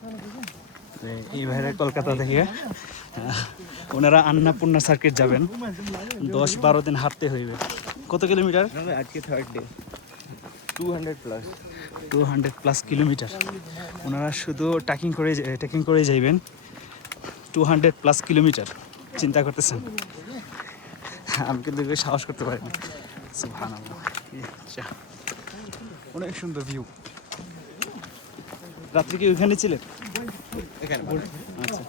এই ভাইরা কলকাতা থেকে ওনারা আন্নাপূর্ণা সার্কিট যাবেন, 10-12 দিন হাঁটতে হইবে। কত কিলোমিটার? আজকে থার্ড ডে, 200+ কিলোমিটার। ওনারা শুধু ট্রেকিং করে যাইবেন 200+ কিলোমিটার। চিন্তা করতেছেন, আমি কিন্তু সাহস করতে পারিনি। সুবহানাল্লাহ, অনেক সুন্দর ভিউ। রাত্রি কি ওইখানে ছিলেন? এখানে আচ্ছা।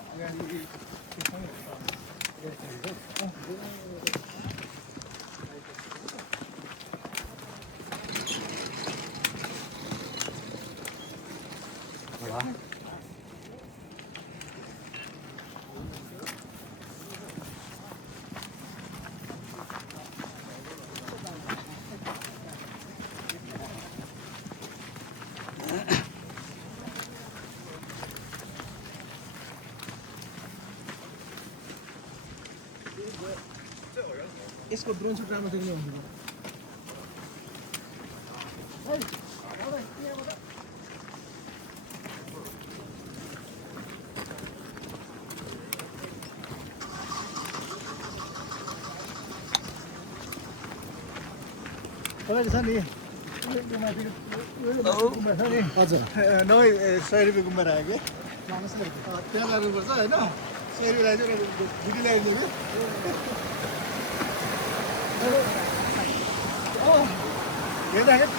यसको ड्रोन सुट राम्रो देख्ने हुन्छ। तपाईँको छ नि हजुर, 100 रुपियाँ गुम्बा राख्यो कि त्यहाँ लानुपर्छ होइन, 100 रुपियाँ चाहिँ भिडियो ल्याइदियो कि हेर्दाखेरि